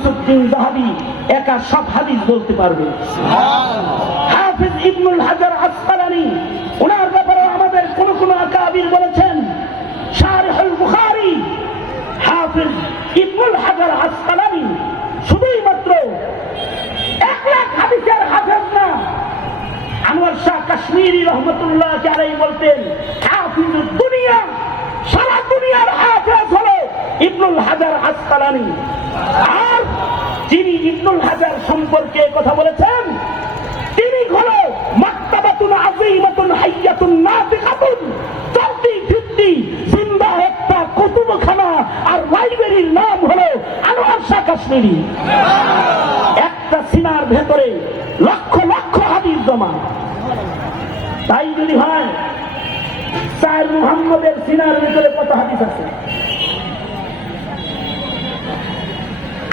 Shamsuddin Dhahabi একা সব হাদিস বলতে পারবে। হাফিজ ইবনুল হাজার আসকালানী ওনার ব্যাপারে আমাদের কোন কোন আকাবির বলেছেন, শারিহুল বুখারী হাফিজ ইবনুল হাজার আসকালানী শুধুই মাত্র 1 লাখ হাদিসের হাফেজ না। আনোয়ার শাহ কাশ্মীরি রহমতুল্লাহ আলাইহি বলতেন, হাফিজুদ দুনিয়া, সারা দুনিয়ার হাফেজ হলো ইবনুল হাজার আসকালানী। আর যিনি ইবনুল হাজার সম্পর্কে কথা বলেছেন, তিনি হলো মাকতাবাতুন আযীমাতুন হাইয়াতুন নাতিকাতুন, চলতি ফিরতি জিন্দা একটা কুতুবখানা আর লাইব্রেরির নাম হলো আনোয়ার শাহ কাশ্মীরি। একটা সিনার ভেতরে লক্ষ লক্ষ হাদিস জমা। তাই যদি হয়, স্যার মুহাম্মদের সিনার ভিতরে কত হাদিস আছে?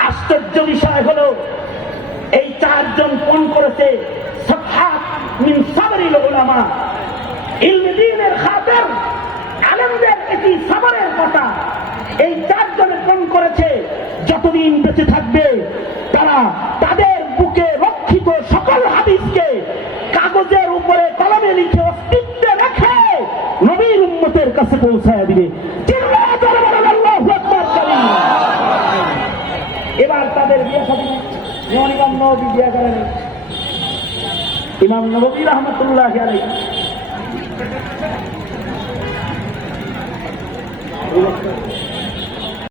আশ্চর্য বিষয় হলো, এই 4 জন ফোন করেছে সাফহাত মিন সাবরিল উলামা, ইলমে দ্বীনের খাতির আলেমদের এটি সবরের কথা। এই 4 জন ফোন করেছে, যতদিন বেঁচে থাকবে তারা তাদের বুকে রক্ষিত সকল হাদিসকে কাগজের উপরে কলমে লিখে অস্তিত্বে রেখে নবীর উম্মতের কাছে পৌঁছায় দিবে। এবার তাদের বিয়ে শাদী ইমাম নববী বিয়ে করেন, ইমাম নববী রাহমাতুল্লাহ আলাইহি।